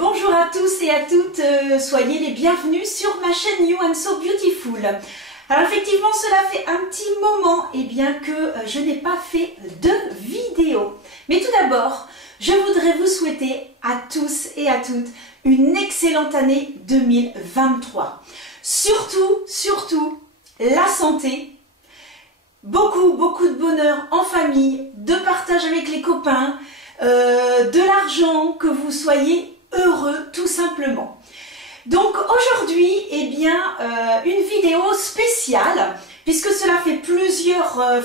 Bonjour à tous et à toutes, soyez les bienvenus sur ma chaîne You and So Beautiful. Alors effectivement, cela fait un petit moment que je n'ai pas fait de vidéo. Mais tout d'abord, je voudrais vous souhaiter à tous et à toutes une excellente année 2023. Surtout, la santé, beaucoup de bonheur en famille, de partage avec les copains, de l'argent, que vous soyez heureux tout simplement. Donc aujourd'hui, une vidéo spéciale, puisque cela fait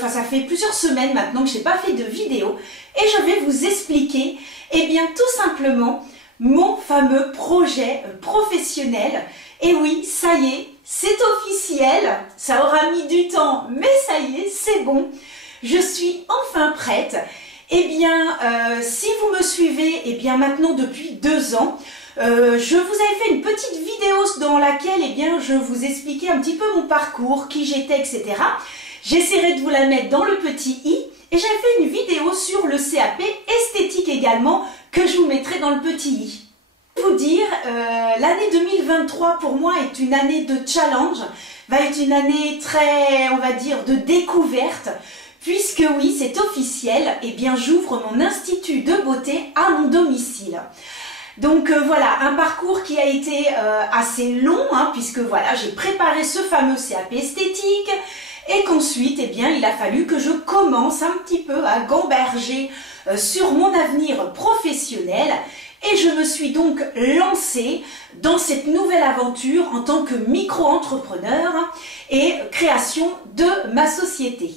ça fait plusieurs semaines maintenant que je n'ai pas fait de vidéo, et je vais vous expliquer, tout simplement, mon fameux projet professionnel. Et oui, ça y est, c'est officiel, ça aura mis du temps, mais ça y est, c'est bon, je suis enfin prête. Si vous me suivez maintenant depuis 2 ans, je vous avais fait une petite vidéo dans laquelle je vous expliquais un petit peu mon parcours, qui j'étais, etc. J'essaierai de vous la mettre dans le petit i, et j'avais fait une vidéo sur le CAP esthétique également, que je vous mettrai dans le petit i. Vous dire, l'année 2023 pour moi est une année de challenge, va être une année très, on va dire, de découverte, puisque oui, c'est officiel, j'ouvre mon institut de beauté à mon domicile. Donc voilà, un parcours qui a été assez long, puisque voilà, j'ai préparé ce fameux CAP esthétique, et qu'ensuite, il a fallu que je commence un petit peu à gamberger sur mon avenir professionnel, et je me suis donc lancée dans cette nouvelle aventure en tant que micro-entrepreneur et création de ma société.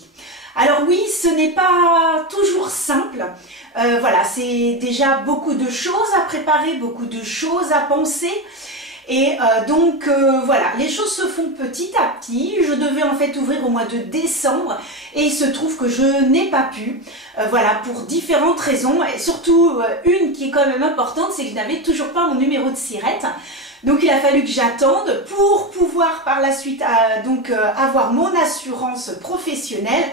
Alors oui, ce n'est pas toujours simple, voilà, c'est déjà beaucoup de choses à préparer, beaucoup de choses à penser, et voilà, les choses se font petit à petit. Je devais en fait ouvrir au mois de décembre, et il se trouve que je n'ai pas pu, voilà, pour différentes raisons, et surtout une qui est quand même importante, c'est que je n'avais toujours pas mon numéro de SIRET. Donc il a fallu que j'attende pour pouvoir par la suite avoir mon assurance professionnelle.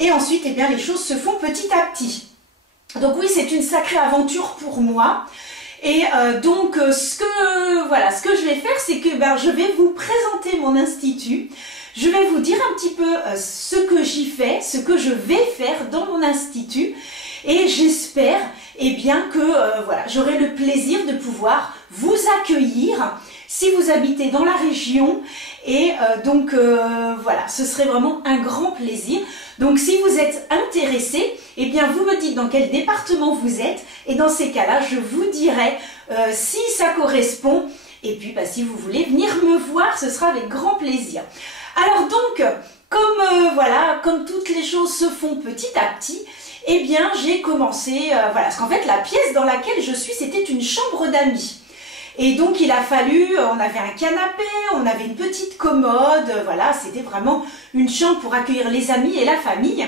Et ensuite, les choses se font petit à petit. Donc oui, c'est une sacrée aventure pour moi. Et ce que je vais faire, c'est que je vais vous présenter mon institut. Je vais vous dire un petit peu ce que j'y fais, ce que je vais faire dans mon institut. Et j'espère j'aurai le plaisir de pouvoir vous accueillir si vous habitez dans la région. Et voilà, ce serait vraiment un grand plaisir. Donc si vous êtes intéressé, vous me dites dans quel département vous êtes, et dans ces cas-là, je vous dirai si ça correspond. Et puis si vous voulez venir me voir, ce sera avec grand plaisir. Alors donc, comme toutes les choses se font petit à petit, j'ai commencé, parce qu'en fait la pièce dans laquelle je suis, c'était une chambre d'amis. Et donc il a fallu, on avait un canapé, on avait une petite commode, voilà, c'était vraiment une chambre pour accueillir les amis et la famille.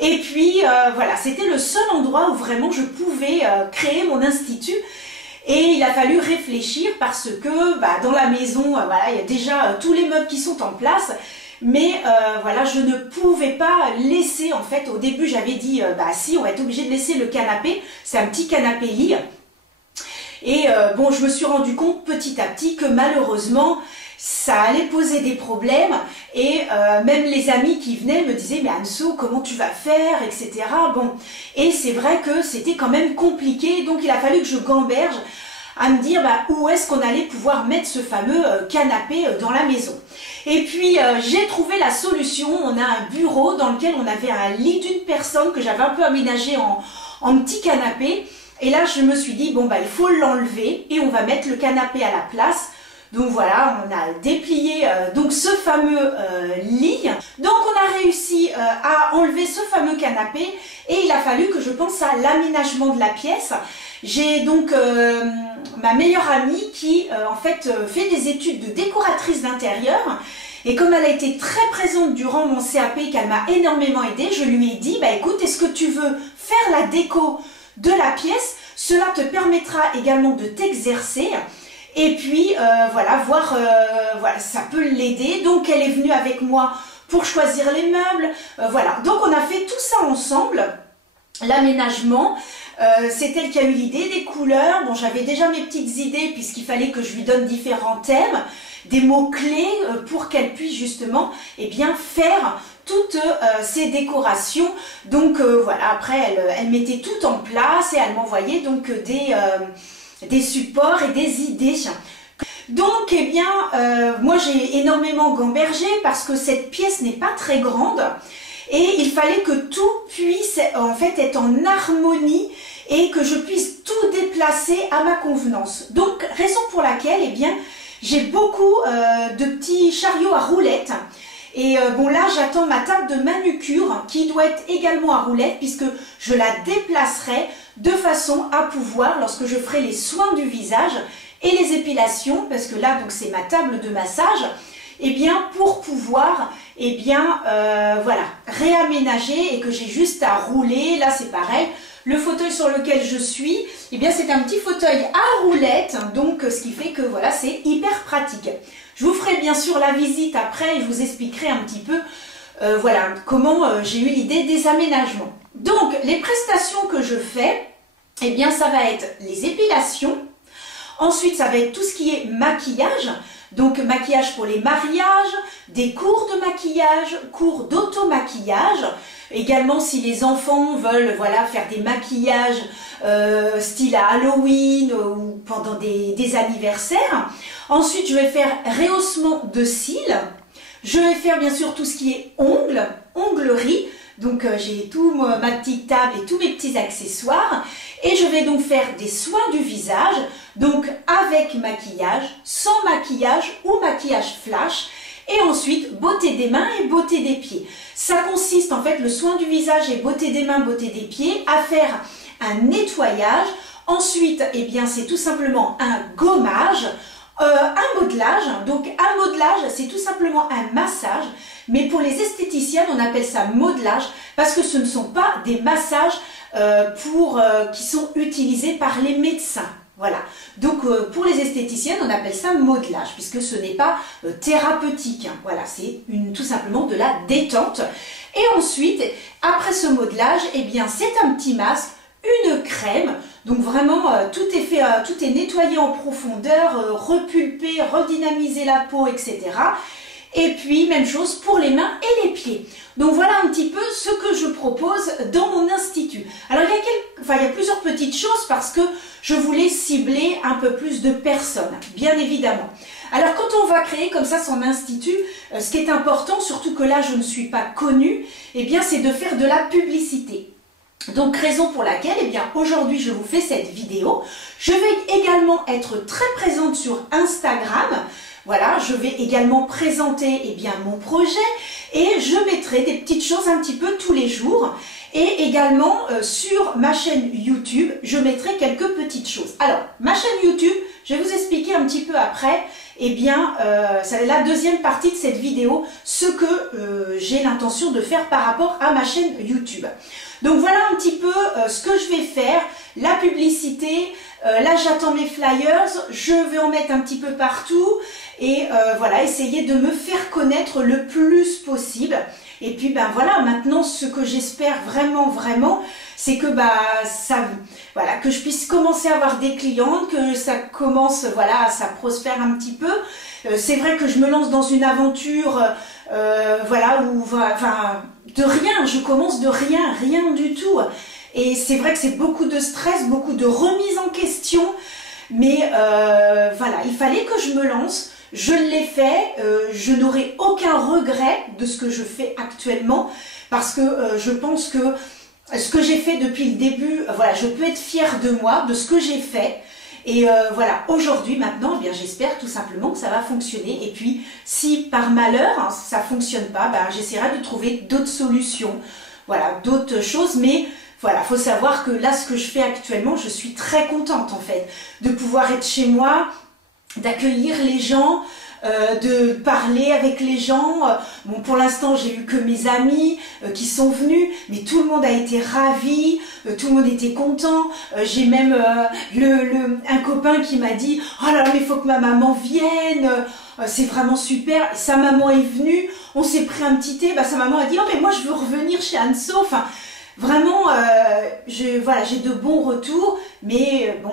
Et puis voilà, c'était le seul endroit où vraiment je pouvais créer mon institut. Et il a fallu réfléchir parce que dans la maison, voilà, il y a déjà tous les meubles qui sont en place. Mais voilà, je ne pouvais pas laisser, en fait, au début j'avais dit, si, on va être obligé de laisser le canapé, c'est un petit canapé lit. Et je me suis rendu compte petit à petit que malheureusement, ça allait poser des problèmes, et même les amis qui venaient me disaient « Mais Anso, comment tu vas faire ?» etc. Et c'est vrai que c'était quand même compliqué, donc il a fallu que je gamberge à me dire où est-ce qu'on allait pouvoir mettre ce fameux canapé dans la maison. Et puis j'ai trouvé la solution. On a un bureau dans lequel on avait un lit d'une personne que j'avais un peu aménagé en petit canapé. Et là, je me suis dit, il faut l'enlever et on va mettre le canapé à la place. Donc voilà, on a déplié ce fameux lit. Donc on a réussi à enlever ce fameux canapé, et il a fallu que je pense à l'aménagement de la pièce. J'ai donc ma meilleure amie qui fait des études de décoratrice d'intérieur. Et comme elle a été très présente durant mon CAP, qu'elle m'a énormément aidée, je lui ai dit, écoute, est-ce que tu veux faire la déco de la pièce? Cela te permettra également de t'exercer, et puis voilà, ça peut l'aider. Donc elle est venue avec moi pour choisir les meubles, voilà, donc on a fait tout ça ensemble, l'aménagement, c'est elle qui a eu l'idée des couleurs. Bon, j'avais déjà mes petites idées puisqu'il fallait que je lui donne différents thèmes, des mots-clés pour qu'elle puisse justement faire toutes ces décorations. Donc voilà, après elle mettait tout en place et elle m'envoyait donc des supports et des idées. Donc moi j'ai énormément gambergé parce que cette pièce n'est pas très grande et il fallait que tout puisse en fait être en harmonie et que je puisse tout déplacer à ma convenance. Donc raison pour laquelle j'ai beaucoup de petits chariots à roulettes. Et bon là j'attends ma table de manucure qui doit être également à roulettes puisque je la déplacerai de façon à pouvoir, lorsque je ferai les soins du visage et les épilations, parce que là donc c'est ma table de massage, pour pouvoir voilà, réaménager et que j'ai juste à rouler. Là c'est pareil, le fauteuil sur lequel je suis, c'est un petit fauteuil à roulettes, donc ce qui fait que voilà, c'est hyper pratique. Je vous ferai bien sûr la visite après et je vous expliquerai un petit peu voilà, comment j'ai eu l'idée des aménagements. Donc les prestations que je fais, ça va être les épilations. Ensuite, ça va être tout ce qui est maquillage, donc maquillage pour les mariages, des cours de maquillage, cours d'auto-maquillage. Également, si les enfants veulent voilà, faire des maquillages style à Halloween ou pendant des anniversaires. Ensuite, je vais faire rehaussement de cils. Je vais faire bien sûr tout ce qui est ongles, onglerie. Donc j'ai tout ma petite table et tous mes petits accessoires. Et je vais donc faire des soins du visage, donc avec maquillage, sans maquillage ou maquillage flash. Et ensuite, beauté des mains et beauté des pieds. Ça consiste en fait, le soin du visage et beauté des mains, beauté des pieds, à faire un nettoyage. Ensuite, c'est tout simplement un gommage, un modelage. Donc un modelage, c'est tout simplement un massage. Mais pour les esthéticiennes, on appelle ça modelage parce que ce ne sont pas des massages qui sont utilisés par les médecins. Voilà, donc pour les esthéticiennes, on appelle ça modelage, puisque ce n'est pas thérapeutique. Hein. Voilà, c'est tout simplement de la détente. Et ensuite, après ce modelage, c'est un petit masque, une crème. Donc vraiment, tout est fait, tout est nettoyé en profondeur, repulpé, redynamiser la peau, etc. Et puis, même chose pour les mains et les pieds. Donc voilà un petit peu ce que je propose dans mon institut. Alors il y a plusieurs petites choses parce que je voulais cibler un peu plus de personnes, bien évidemment. Alors quand on va créer comme ça son institut, ce qui est important, surtout que là je ne suis pas connue, c'est de faire de la publicité. Donc raison pour laquelle aujourd'hui je vous fais cette vidéo. Je vais également être très présente sur Instagram. Voilà, je vais également présenter mon projet et je mettrai des petites choses un petit peu tous les jours. Et également sur ma chaîne YouTube, je mettrai quelques petites choses. Alors, ma chaîne YouTube, je vais vous expliquer un petit peu après, c'est la deuxième partie de cette vidéo, ce que j'ai l'intention de faire par rapport à ma chaîne YouTube. Donc voilà un petit peu ce que je vais faire, la publicité. Là j'attends mes flyers, je vais en mettre un petit peu partout et voilà, essayer de me faire connaître le plus possible. Et puis voilà, maintenant ce que j'espère vraiment, c'est que que je puisse commencer à avoir des clientes, que ça commence, voilà, ça prospère un petit peu. C'est vrai que je me lance dans une aventure, voilà, de rien, je commence de rien, rien du tout. Et c'est vrai que c'est beaucoup de stress, beaucoup de remise en question, mais voilà, il fallait que je me lance. Je l'ai fait, je n'aurai aucun regret de ce que je fais actuellement parce que je pense que ce que j'ai fait depuis le début, voilà, je peux être fière de moi, de ce que j'ai fait. Et voilà, aujourd'hui, maintenant, j'espère tout simplement que ça va fonctionner. Et puis, si par malheur, ça ne fonctionne pas, j'essaierai de trouver d'autres solutions, voilà, d'autres choses. Mais voilà, il faut savoir que là, ce que je fais actuellement, je suis très contente en fait de pouvoir être chez moi, d'accueillir les gens, de parler avec les gens. Bon, pour l'instant, j'ai eu que mes amis qui sont venus, mais tout le monde a été ravi, tout le monde était content. J'ai même un copain qui m'a dit « Oh là là, mais il faut que ma maman vienne, c'est vraiment super ». Sa maman est venue, on s'est pris un petit thé, sa maman a dit « Oh mais moi je veux revenir chez Anso ». Enfin, Vraiment, voilà, j'ai de bons retours, mais bon,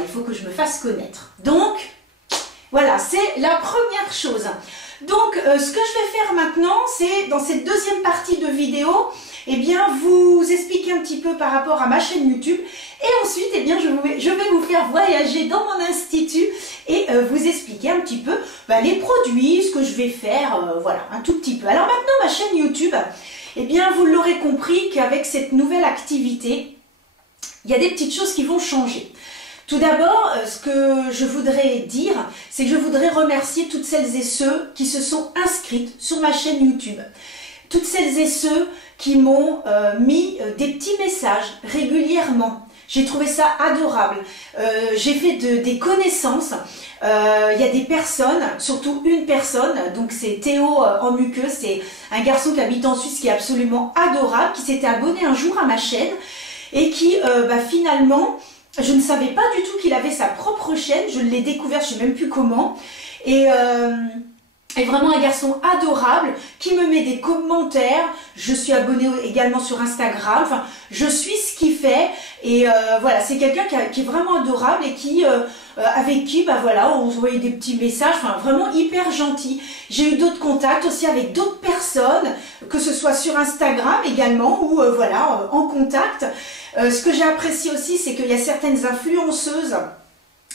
il faut que je me fasse connaître. Donc, voilà, c'est la première chose. Donc, ce que je vais faire maintenant, c'est dans cette deuxième partie de vidéo, eh bien, vous expliquer un petit peu par rapport à ma chaîne YouTube. Et ensuite, eh bien, je vais vous faire voyager dans mon institut et vous expliquer un petit peu les produits, ce que je vais faire, voilà, un tout petit peu. Alors maintenant, ma chaîne YouTube, eh bien, vous l'aurez compris qu'avec cette nouvelle activité, il y a des petites choses qui vont changer. Tout d'abord, ce que je voudrais dire, c'est que je voudrais remercier toutes celles et ceux qui se sont inscrites sur ma chaîne YouTube. Toutes celles et ceux qui m'ont mis des petits messages régulièrement. J'ai trouvé ça adorable. J'ai fait des connaissances. Il y a des personnes, surtout une personne, donc c'est Théo en muqueux, c'est un garçon qui habite en Suisse qui est absolument adorable, qui s'était abonné un jour à ma chaîne et qui finalement, je ne savais pas du tout qu'il avait sa propre chaîne, je l'ai découvert, je ne sais même plus comment, et vraiment un garçon adorable qui me met des commentaires. Je suis abonnée également sur Instagram, enfin, je suis ce qu'il fait et voilà, c'est quelqu'un qui est vraiment adorable et qui avec qui voilà, on se voyait des petits messages, enfin vraiment hyper gentil. J'ai eu d'autres contacts aussi avec d'autres personnes, que ce soit sur Instagram également ou voilà, en contact. Ce que j'ai apprécié aussi, c'est qu'il y a certaines influenceuses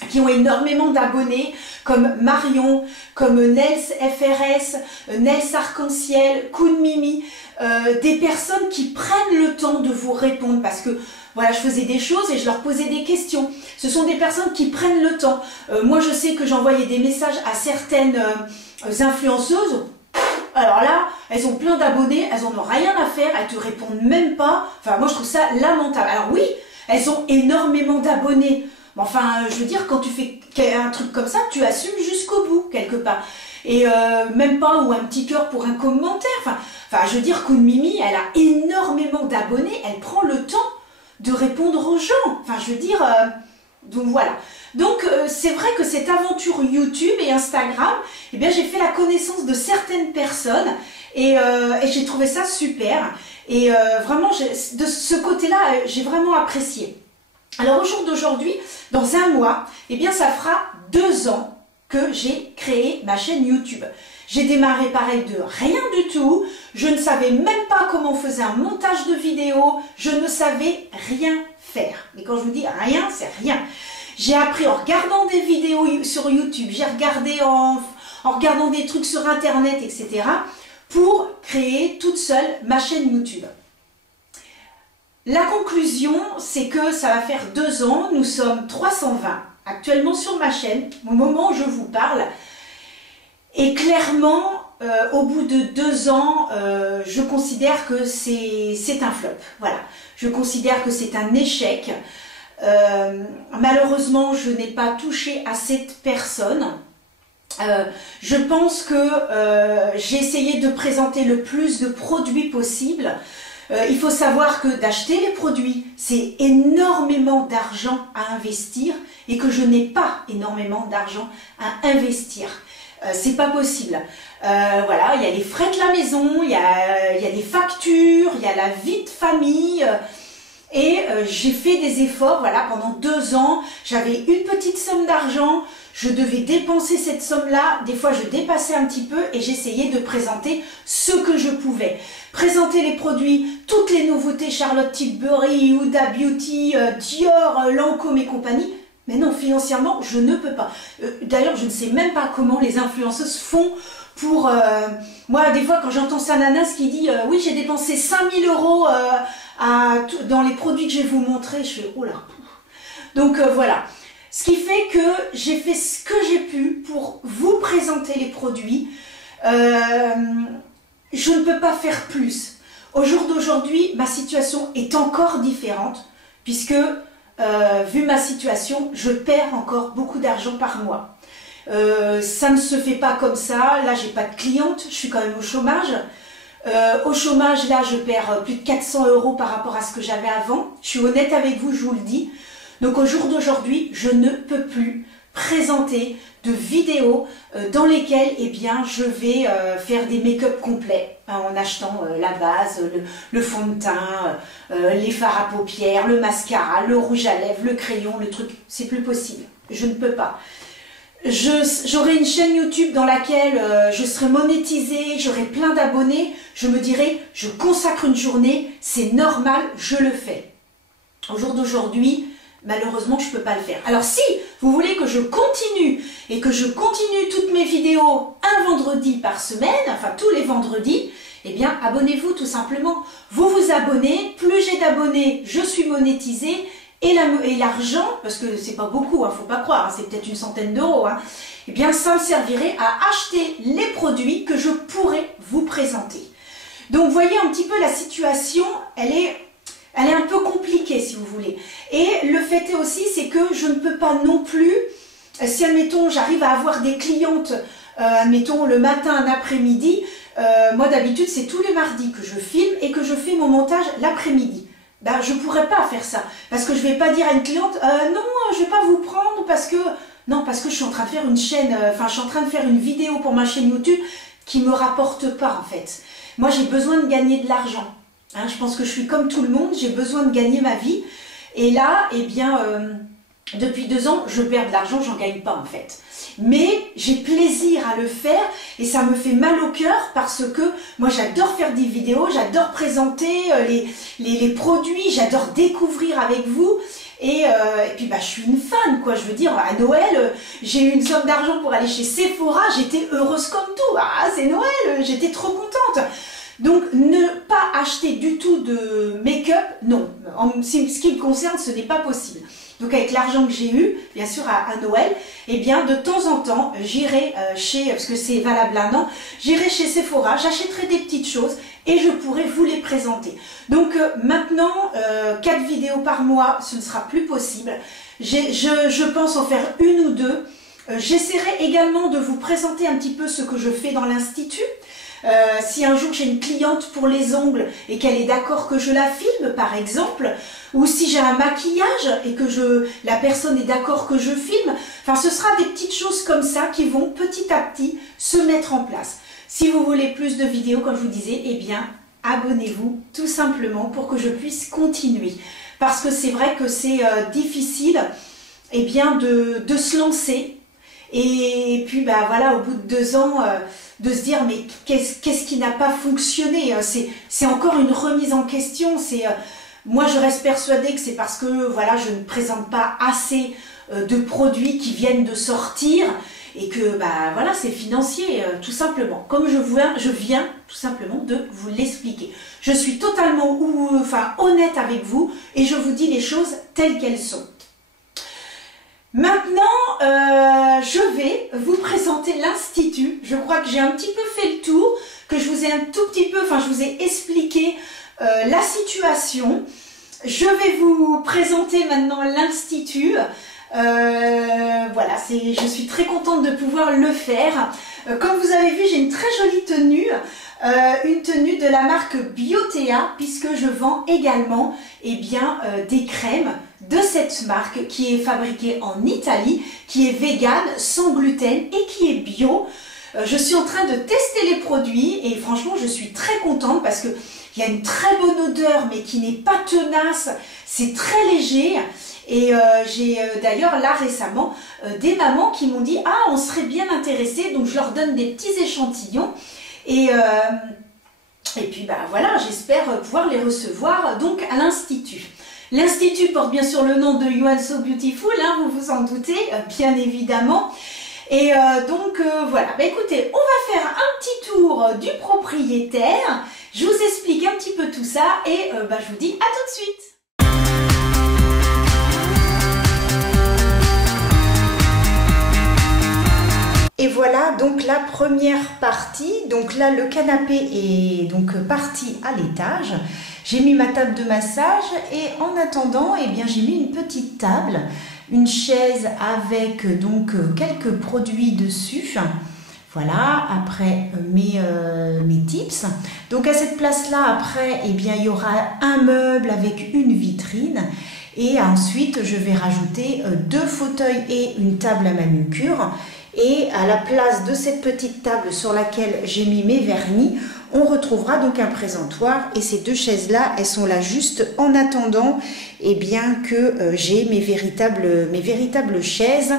qui ont énormément d'abonnés, comme Marion, comme Nels FRS, Nels Arc-en-Ciel, Kun Mimi, des personnes qui prennent le temps de vous répondre parce que voilà, je faisais des choses et je leur posais des questions. Ce sont des personnes qui prennent le temps. Moi, je sais que j'envoyais des messages à certaines influenceuses. Alors là, elles ont plein d'abonnés, elles en ont rien à faire, elles te répondent même pas. Enfin, moi, je trouve ça lamentable. Alors oui, elles ont énormément d'abonnés. Mais enfin, je veux dire, quand tu fais un truc comme ça, tu assumes jusqu'au bout, quelque part. Et même pas, ou un petit cœur pour un commentaire. Enfin, je veux dire, Kun Mimi, elle a énormément d'abonnés, elle prend le temps de répondre aux gens. Enfin, je veux dire, donc voilà. Donc, c'est vrai que cette aventure YouTube et Instagram, eh bien, j'ai fait la connaissance de certaines personnes et j'ai trouvé ça super. Et vraiment, de ce côté-là, j'ai vraiment apprécié. Alors, au jour d'aujourd'hui, dans un mois, eh bien, ça fera 2 ans que j'ai créé ma chaîne YouTube. J'ai démarré pareil de rien du tout, je ne savais même pas comment on faisait un montage de vidéo, je ne savais rien faire. Mais quand je vous dis rien, c'est rien. J'ai appris en regardant des vidéos sur YouTube, j'ai regardé en regardant des trucs sur Internet, etc. pour créer toute seule ma chaîne YouTube. La conclusion, c'est que ça va faire 2 ans, nous sommes 320 actuellement sur ma chaîne, au moment où je vous parle. Et clairement, au bout de 2 ans, je considère que c'est un flop. Voilà, je considère que c'est un échec. Malheureusement, je n'ai pas touché à cette personne. Je pense que j'ai essayé de présenter le plus de produits possible. Il faut savoir que d'acheter les produits, c'est énormément d'argent à investir et que je n'ai pas énormément d'argent à investir. C'est pas possible. Voilà, il y a les frais de la maison, il y a les factures, il y a la vie de famille. Et j'ai fait des efforts, voilà, pendant 2 ans, j'avais une petite somme d'argent, je devais dépenser cette somme-là, des fois je dépassais un petit peu et j'essayais de présenter ce que je pouvais. Présenter les produits, toutes les nouveautés, Charlotte Tilbury, Huda Beauty, Dior, Lancôme et compagnie. Mais non, financièrement, je ne peux pas. D'ailleurs, je ne sais même pas comment les influenceuses font pour... moi, des fois, quand j'entends Sananas qui dit « Oui, j'ai dépensé 5000 € dans les produits que je vais vous montrer », je fais « Oh là !» Donc voilà. Ce qui fait que j'ai fait ce que j'ai pu pour vous présenter les produits. Je ne peux pas faire plus. Au jour d'aujourd'hui, ma situation est encore différente puisque, vu ma situation, je perds encore beaucoup d'argent par mois. Ça ne se fait pas comme ça. Là, j'ai pas de cliente, je suis quand même au chômage. Au chômage, là, je perds plus de 400 € par rapport à ce que j'avais avant. Je suis honnête avec vous, je vous le dis. Donc, au jour d'aujourd'hui, je ne peux plus présenter de vidéos dans lesquelles, eh bien, je vais faire des make-up complets. hein, en achetant la base, le fond de teint, les fards à paupières, le mascara, le rouge à lèvres, le crayon, le truc. C'est plus possible. Je ne peux pas. J'aurai une chaîne YouTube dans laquelle je serai monétisée, j'aurai plein d'abonnés. Je me dirai, je consacre une journée, c'est normal, je le fais. Au jour d'aujourd'hui, malheureusement, je ne peux pas le faire. Alors si vous voulez que je continue et que je continue toutes mes vidéos un vendredi par semaine, enfin tous les vendredis, eh bien abonnez-vous tout simplement. Vous vous abonnez, plus j'ai d'abonnés, je suis monétisée et l'argent, parce que c'est pas beaucoup, faut pas croire, c'est peut-être une centaine d'euros, eh bien ça me servirait à acheter les produits que je pourrais vous présenter. Donc vous voyez un petit peu la situation, elle est un peu compliquée si vous voulez. Et le fait est aussi, c'est que je ne peux pas non plus, si admettons j'arrive à avoir des clientes, admettons le matin, l'après-midi, moi d'habitude c'est tous les mardis que je filme et que je fais mon montage l'après-midi. Ben, je ne pourrais pas faire ça, parce que je ne vais pas dire à une cliente, non, je ne vais pas vous prendre parce que, non, parce que je suis en train de faire une chaîne, je suis en train de faire une vidéo pour ma chaîne YouTube qui ne me rapporte pas en fait. Moi j'ai besoin de gagner de l'argent. Je pense que je suis comme tout le monde, j'ai besoin de gagner ma vie. Et là, eh bien, depuis 2 ans, je perds de l'argent, j'en gagne pas en fait. Mais j'ai plaisir à le faire et ça me fait mal au cœur parce que moi j'adore faire des vidéos, j'adore présenter les produits, j'adore découvrir avec vous. Et puis je suis une fan quoi, je veux dire, à Noël, j'ai eu une somme d'argent pour aller chez Sephora, j'étais heureuse comme tout. Ah, c'est Noël, j'étais trop contente. Donc, ne pas acheter du tout de make-up, non. En ce qui me concerne, ce n'est pas possible. Donc, avec l'argent que j'ai eu, bien sûr, à Noël, eh bien, de temps en temps, j'irai parce que c'est valable 1 an, j'irai chez Sephora, j'achèterai des petites choses et je pourrai vous les présenter. Donc, maintenant, 4 vidéos par mois, ce ne sera plus possible. Je pense en faire 1 ou 2. J'essaierai également de vous présenter un petit peu ce que je fais dans l'Institut. Si un jour j'ai une cliente pour les ongles et qu'elle est d'accord que je la filme par exemple, ou si j'ai un maquillage et que la personne est d'accord que je filme, enfin ce sera des petites choses comme ça qui vont petit à petit se mettre en place. Si vous voulez plus de vidéos comme je vous disais, eh bien abonnez-vous tout simplement pour que je puisse continuer. Parce que c'est vrai que c'est difficile eh bien, de se lancer. Et puis voilà, au bout de 2 ans, de se dire mais qu'est-ce qui n'a pas fonctionné, c'est encore une remise en question. Moi je reste persuadée que c'est parce que voilà, je ne présente pas assez de produits qui viennent de sortir et que voilà, c'est financier tout simplement. Comme je viens tout simplement de vous l'expliquer. Je suis totalement honnête avec vous et je vous dis les choses telles qu'elles sont. Maintenant, je vais vous présenter l'Institut. Je crois que j'ai un petit peu fait le tour, que je vous ai un tout petit peu, je vous ai expliqué la situation. Je vais vous présenter maintenant l'Institut. Voilà, je suis très contente de pouvoir le faire. Comme vous avez vu, j'ai une très jolie tenue. Une tenue de la marque Biotea, puisque je vends également des crèmes de cette marque qui est fabriquée en Italie, qui est végane, sans gluten et qui est bio. Je suis en train de tester les produits et franchement je suis très contente parce qu'il y a une très bonne odeur mais qui n'est pas tenace, c'est très léger. Et j'ai d'ailleurs là récemment des mamans qui m'ont dit « Ah, on serait bien intéressés », donc je leur donne des petits échantillons. Et puis voilà, j'espère pouvoir les recevoir donc à l'Institut. L'Institut porte bien sûr le nom de You and So Beautiful, vous vous en doutez, bien évidemment. Et voilà, écoutez, on va faire un petit tour du propriétaire. Je vous explique un petit peu tout ça et je vous dis à tout de suite. Et voilà donc la première partie. Donc là le canapé est donc parti à l'étage. J'ai mis ma table de massage et en attendant j'ai mis une petite table, une chaise avec donc quelques produits dessus. Voilà, après mes tips. Donc à cette place là après il y aura un meuble avec une vitrine. Et ensuite je vais rajouter 2 fauteuils et une table à manucure. Et à la place de cette petite table sur laquelle j'ai mis mes vernis, on retrouvera donc un présentoir. Et ces deux chaises-là, elles sont là juste en attendant eh bien, que j'ai mes véritables chaises.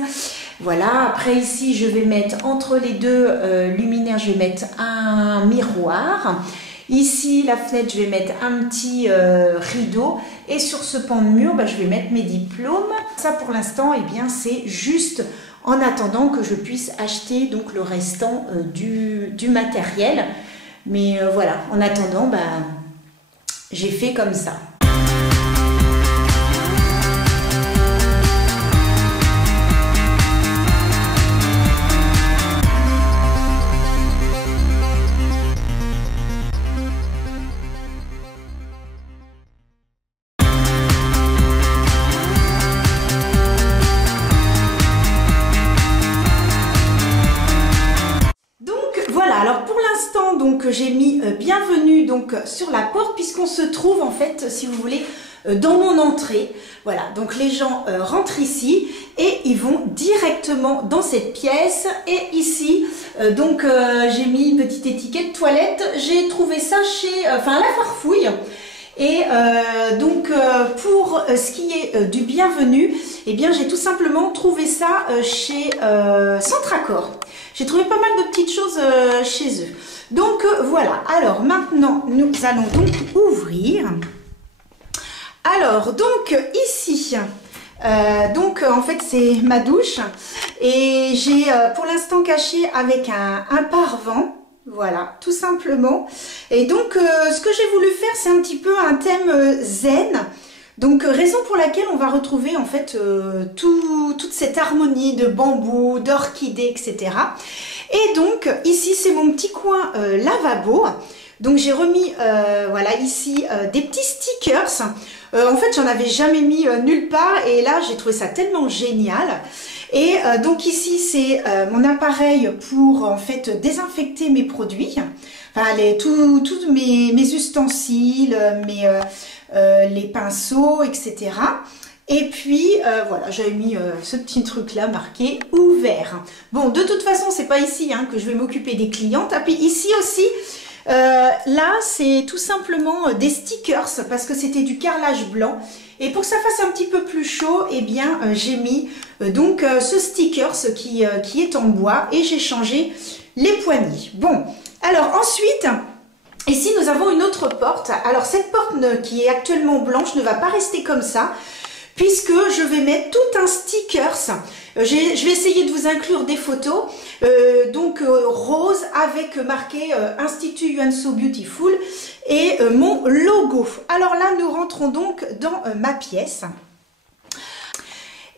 Voilà, après ici, je vais mettre entre les deux luminaires, je vais mettre un miroir. Ici, la fenêtre, je vais mettre un petit rideau. Et sur ce pan de mur, je vais mettre mes diplômes. Ça, pour l'instant, eh bien, c'est juste en attendant que je puisse acheter donc, le restant du matériel. Mais voilà, en attendant, j'ai fait comme ça. Donc j'ai mis bienvenue donc sur la porte puisqu'on se trouve en fait si vous voulez dans mon entrée. Voilà, donc les gens rentrent ici et ils vont directement dans cette pièce. Et ici donc j'ai mis une petite étiquette toilette. J'ai trouvé ça chez la Farfouille. Et donc pour ce qui est du bienvenu, eh bien j'ai tout simplement trouvé ça chez Centracor. J'ai trouvé pas mal de petites choses chez eux. Donc voilà, alors maintenant nous allons donc ouvrir. Alors donc ici, en fait c'est ma douche et j'ai pour l'instant caché avec un pare-vent. Voilà, tout simplement. Et donc, ce que j'ai voulu faire, c'est un petit peu un thème zen. Donc, raison pour laquelle on va retrouver en fait toute cette harmonie de bambou, d'orchidées, etc. Et donc, ici, c'est mon petit coin lavabo. Donc, j'ai remis, voilà, ici, des petits stickers. En fait, j'en avais jamais mis nulle part. Et là, j'ai trouvé ça tellement génial. Et donc ici c'est mon appareil pour en fait désinfecter mes produits, enfin tous mes ustensiles, les pinceaux, etc. Et puis voilà, j'avais mis ce petit truc là marqué ouvert. Bon, de toute façon c'est pas ici que je vais m'occuper des clientes. Et puis ici aussi, là c'est tout simplement des stickers parce que c'était du carrelage blanc. Et pour que ça fasse un petit peu plus chaud, eh bien j'ai mis donc ce stickers qui est en bois et j'ai changé les poignées. Bon, alors ensuite, ici nous avons une autre porte. Alors cette porte qui est actuellement blanche ne va pas rester comme ça, puisque je vais mettre tout un stickers. Je vais essayer de vous inclure des photos, donc rose avec marqué Institut You So Beautiful et mon logo. Alors là, nous rentrons donc dans ma pièce.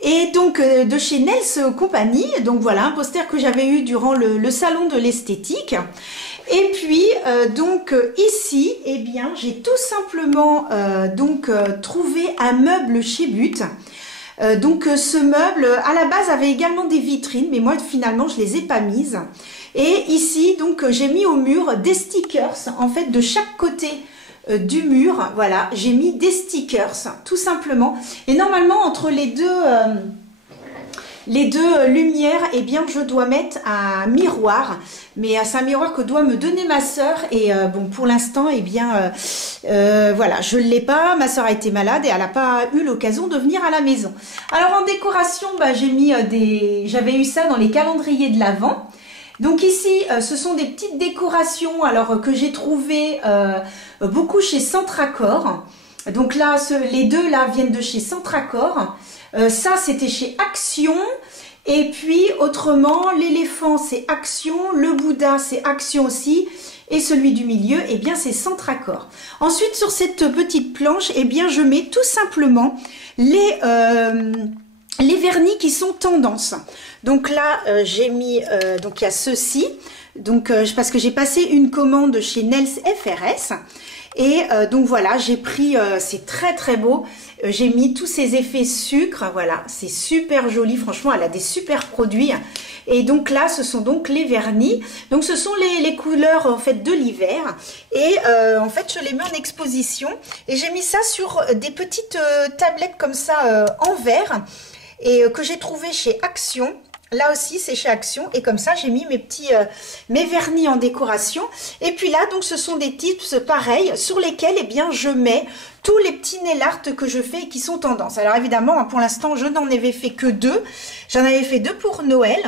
Et donc de chez Nails Company, donc voilà un poster que j'avais eu durant le salon de l'esthétique. Et puis donc ici, eh bien j'ai tout simplement trouvé un meuble chez But. Donc ce meuble à la base avait également des vitrines, mais moi finalement je les ai pas mises. Et ici donc j'ai mis au mur des stickers en fait de chaque côté du mur. Voilà, j'ai mis des stickers tout simplement. Et normalement entre les deux lumières, eh bien je dois mettre un miroir, mais c'est un miroir que doit me donner ma sœur. Et bon, pour l'instant, eh bien voilà, je ne l'ai pas. Ma sœur a été malade et elle n'a pas eu l'occasion de venir à la maison. Alors en décoration, j'ai mis j'avais eu ça dans les calendriers de l'Avent. Donc ici, ce sont des petites décorations alors que j'ai trouvées beaucoup chez Centracor. Donc là, les deux là viennent de chez Centracor. Ça, c'était chez Action. Et puis, autrement, l'éléphant, c'est Action. Le Bouddha, c'est Action aussi. Et celui du milieu, eh bien, c'est Centracor. Ensuite, sur cette petite planche, eh bien, je mets tout simplement les vernis qui sont tendance. Donc là, j'ai mis, donc il y a ceux-ci. Donc, parce que j'ai passé une commande chez Nails FRS. Et donc voilà, j'ai pris, c'est très très beau, j'ai mis tous ces effets sucre, voilà, c'est super joli, franchement elle a des super produits. Et donc là, ce sont donc les vernis, donc ce sont les couleurs en fait de l'hiver. Et en fait, je les mets en exposition et j'ai mis ça sur des petites tablettes comme ça en verre et que j'ai trouvé chez Action. Là aussi, c'est chez Action. Et comme ça, j'ai mis mes petits mes vernis en décoration. Et puis là, donc, ce sont des tips pareils sur lesquels, eh bien, je mets tous les petits nail art que je fais et qui sont tendance. Alors évidemment, pour l'instant, je n'en avais fait que 2. J'en avais fait 2 pour Noël.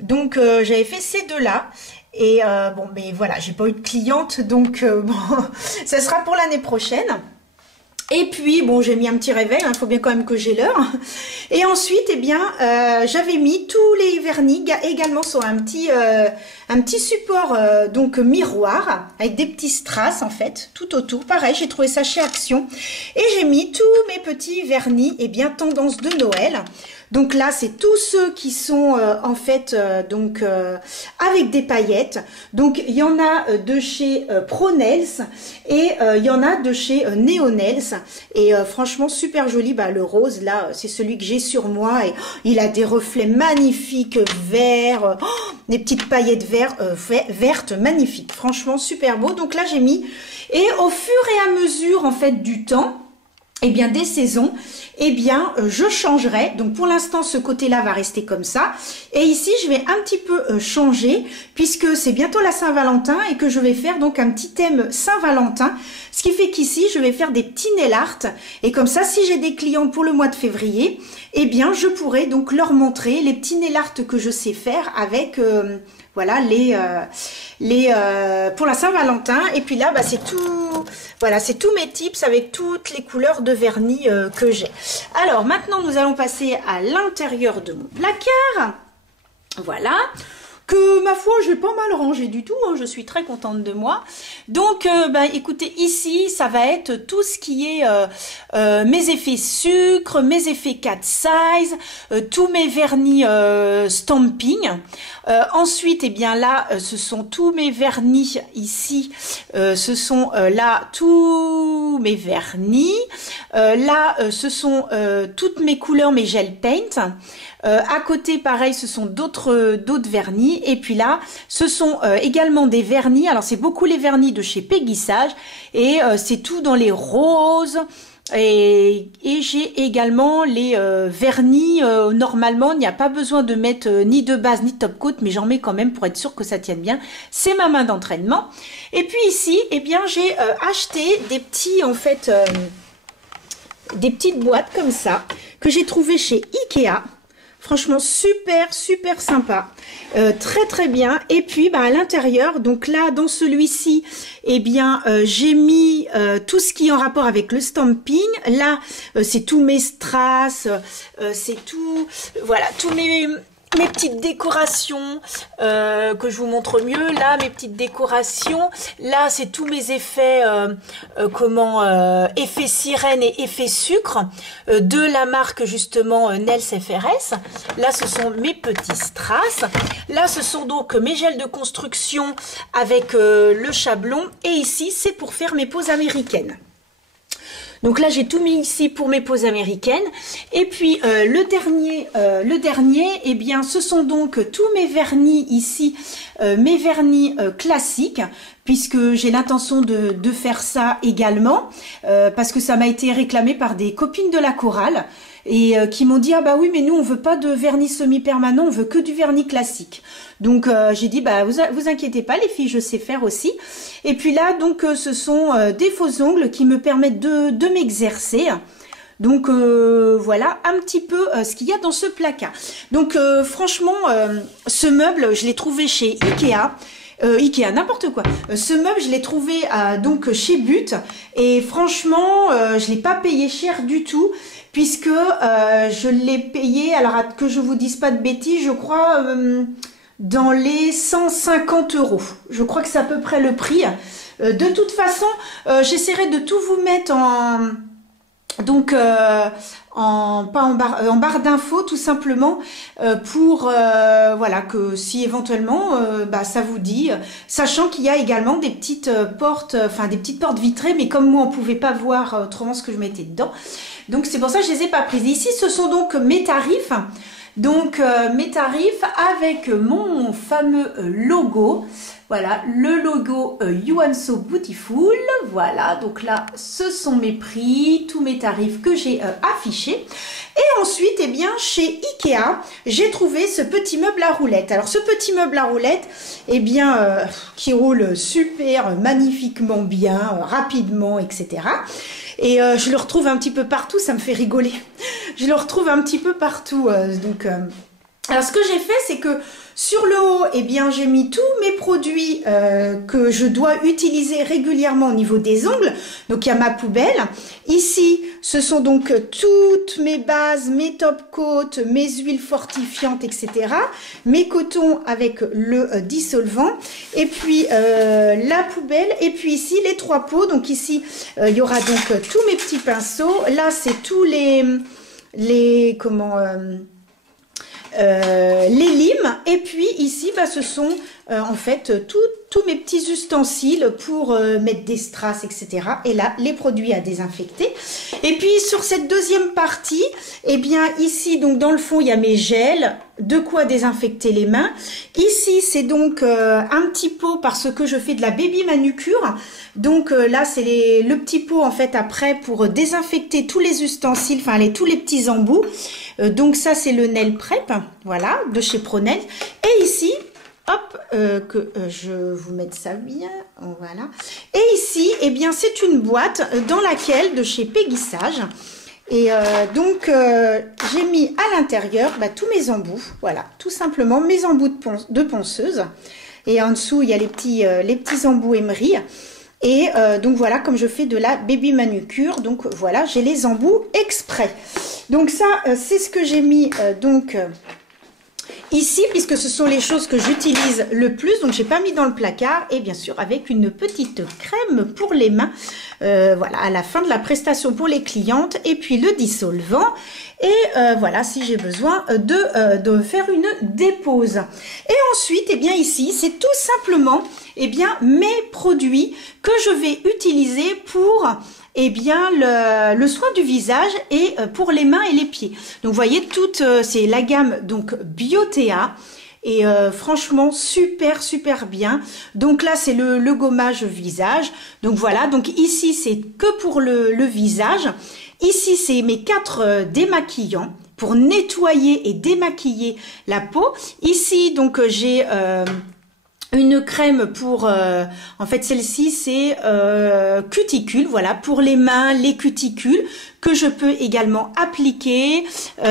Donc, j'avais fait ces 2-là. Et bon, mais voilà, j'ai pas eu de cliente. Donc, bon, ça sera pour l'année prochaine. Et puis, bon, j'ai mis un petit réveil, il faut bien quand même que j'ai l'heure. Et ensuite, eh bien, j'avais mis tous les vernis également sur un petit support, donc miroir, avec des petits strass, en fait, tout autour. Pareil, j'ai trouvé ça chez Action. Et j'ai mis tous mes petits vernis, eh bien, tendance de Noël. Donc là, c'est tous ceux qui sont en fait donc avec des paillettes. Donc il y en a de chez ProNails et il y en a de chez NeoNails. Et franchement, super joli. Bah, le rose, là, c'est celui que j'ai sur moi. Et il a des reflets magnifiques verts, des petites paillettes vertes magnifiques. Franchement, super beau. Donc là, j'ai mis. Et au fur et à mesure, en fait, du temps, eh bien, des saisons, eh bien, je changerai. Donc, pour l'instant, ce côté-là va rester comme ça. Et ici, je vais un petit peu changer puisque c'est bientôt la Saint-Valentin et que je vais faire donc un petit thème Saint-Valentin. Ce qui fait qu'ici, je vais faire des petits nail art. Et comme ça, si j'ai des clients pour le mois de février, eh bien, je pourrai donc leur montrer les petits nail art que je sais faire avec... voilà pour la Saint-Valentin. Et puis là, bah, c'est tout. Voilà, c'est tous mes tips avec toutes les couleurs de vernis que j'ai. Alors maintenant, nous allons passer à l'intérieur de mon placard. Voilà. Que ma foi, j'ai pas mal rangé du tout, hein, je suis très contente de moi. Donc, bah, écoutez, ici, ça va être tout ce qui est mes effets sucre, mes effets 4 size, tous mes vernis stamping. Ensuite, eh bien là, ce sont tous mes vernis ici. Ce sont là tous mes vernis. Là, ce sont toutes mes couleurs, mes gel paint. À côté, pareil, ce sont d'autres vernis. Et puis là, ce sont également des vernis. Alors, c'est beaucoup les vernis de chez Péguissage. Et c'est tout dans les roses. Et j'ai également les vernis. Normalement, il n'y a pas besoin de mettre ni de base ni de top coat. Mais j'en mets quand même pour être sûr que ça tienne bien. C'est ma main d'entraînement. Et puis ici, eh bien, j'ai acheté des petits, en fait, des petites boîtes comme ça. Que j'ai trouvé chez Ikea. Franchement, super, super sympa. Très, très bien. Et puis, bah, à l'intérieur, donc là, dans celui-ci, eh bien, j'ai mis tout ce qui est en rapport avec le stamping. Là, c'est tous mes strass, c'est tout, voilà, tous mes petites décorations que je vous montre mieux. Là, mes petites décorations. Là, c'est tous mes effets, effet sirène et effet sucre de la marque justement Nails FRS. Là, ce sont mes petits strass. Là, ce sont donc mes gels de construction avec le chablon. Et ici, c'est pour faire mes poses américaines. Donc là, j'ai tout mis ici pour mes poses américaines. Et puis, le dernier, eh bien, ce sont donc tous mes vernis ici, mes vernis classiques, puisque j'ai l'intention de faire ça également, parce que ça m'a été réclamé par des copines de la chorale, et qui m'ont dit, ah bah oui, mais nous, on veut pas de vernis semi-permanent, on veut que du vernis classique. Donc, j'ai dit, bah vous inquiétez pas, les filles, je sais faire aussi. Et puis là, donc, ce sont des faux ongles qui me permettent de m'exercer. Donc, voilà un petit peu ce qu'il y a dans ce placard. Donc, franchement, ce meuble, je l'ai trouvé chez Ikea. Ikea, n'importe quoi. Ce meuble, je l'ai trouvé donc chez But. Et franchement, je l'ai pas payé cher du tout. Puisque je l'ai payé, alors que je vous dise pas de bêtises, je crois dans les 150 €. Je crois que c'est à peu près le prix. De toute façon, j'essaierai de tout vous mettre en barre d'infos tout simplement pour voilà, que si éventuellement bah, ça vous dit, sachant qu'il y a également des petites portes, enfin des petites portes vitrées, mais comme moi on pouvait pas voir autrement ce que je mettais dedans, donc c'est pour ça que je les ai pas prises. Ici ce sont donc mes tarifs. Donc mes tarifs avec mon fameux logo. Voilà, le logo You and So Beautiful. Voilà, donc là, ce sont mes prix, tous mes tarifs que j'ai affichés. Et ensuite, eh bien, chez Ikea, j'ai trouvé ce petit meuble à roulettes. Alors, ce petit meuble à roulettes, eh bien, qui roule super, magnifiquement bien, rapidement, etc. Et je le retrouve un petit peu partout, ça me fait rigoler. Je le retrouve un petit peu partout. Alors, ce que j'ai fait, c'est que sur le haut, eh bien, j'ai mis tous mes produits que je dois utiliser régulièrement au niveau des ongles. Donc, il y a ma poubelle. Ici, ce sont donc toutes mes bases, mes top coats, mes huiles fortifiantes, etc. Mes cotons avec le dissolvant. Et puis, la poubelle. Et puis ici, les 3 pots. Donc, ici, il y aura donc tous mes petits pinceaux. Là, c'est tous les limes, et puis ici ce sont en fait tous mes petits ustensiles pour mettre des strass, etc. Et là les produits à désinfecter. Et puis sur cette deuxième partie, eh bien ici donc dans le fond il y a mes gels, de quoi désinfecter les mains. Ici c'est donc un petit pot parce que je fais de la baby manucure. Donc là c'est le petit pot en fait après pour désinfecter tous les ustensiles, enfin tous les petits embouts. Donc ça c'est le Nail Prep, voilà, de chez ProNails. Et ici, hop, je vous mette ça bien, voilà. Et ici, eh bien c'est une boîte dans laquelle, de chez Peggy Sage. Et donc j'ai mis à l'intérieur tous mes embouts, voilà, tout simplement mes embouts de ponceuse. Et en dessous il y a les petits embouts émery. Et donc voilà, comme je fais de la baby manucure, donc voilà, j'ai les embouts exprès. Donc ça, c'est ce que j'ai mis ici, puisque ce sont les choses que j'utilise le plus. Donc j'ai pas mis dans le placard, et bien sûr avec une petite crème pour les mains, voilà, à la fin de la prestation pour les clientes, et puis le dissolvant. Et voilà, si j'ai besoin de faire une dépose. Et ensuite, eh bien ici, c'est tout simplement mes produits que je vais utiliser pour le soin du visage et pour les mains et les pieds. Donc vous voyez, c'est la gamme donc Biotea. Et franchement super bien. Donc là c'est le gommage visage. Donc voilà, donc ici c'est que pour le visage. Ici c'est mes 4 démaquillants pour nettoyer et démaquiller la peau. Ici donc j'ai une crème pour, en fait celle-ci c'est cuticule, voilà, pour les mains, les cuticules, que je peux également appliquer.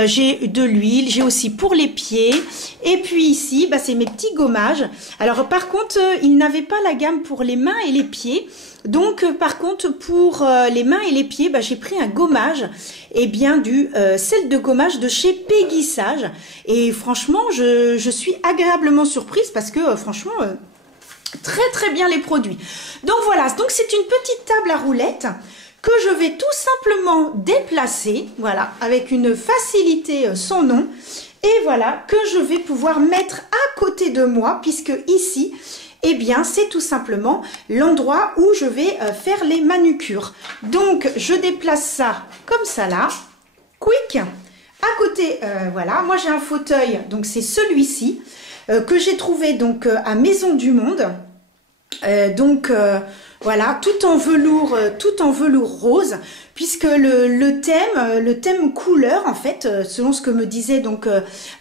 J'ai de l'huile, j'ai aussi pour les pieds. Et puis ici, c'est mes petits gommages. Alors par contre, ils n'avaient pas la gamme pour les mains et les pieds. Donc par contre, pour les mains et les pieds, j'ai pris un gommage, du sel de gommage de chez Peggy Sage. Et franchement, je suis agréablement surprise parce que franchement, très bien les produits. Donc voilà, donc c'est une petite table à roulettes que je vais tout simplement déplacer, voilà, avec une facilité sans nom. Et voilà, que je vais pouvoir mettre à côté de moi, puisque ici, c'est tout simplement l'endroit où je vais faire les manucures. Donc, je déplace ça comme ça là, quick. À côté, voilà, moi j'ai un fauteuil, donc c'est celui-ci, que j'ai trouvé donc à Maison du Monde. Voilà, tout en velours rose, puisque le thème couleur, en fait, selon ce que me disait donc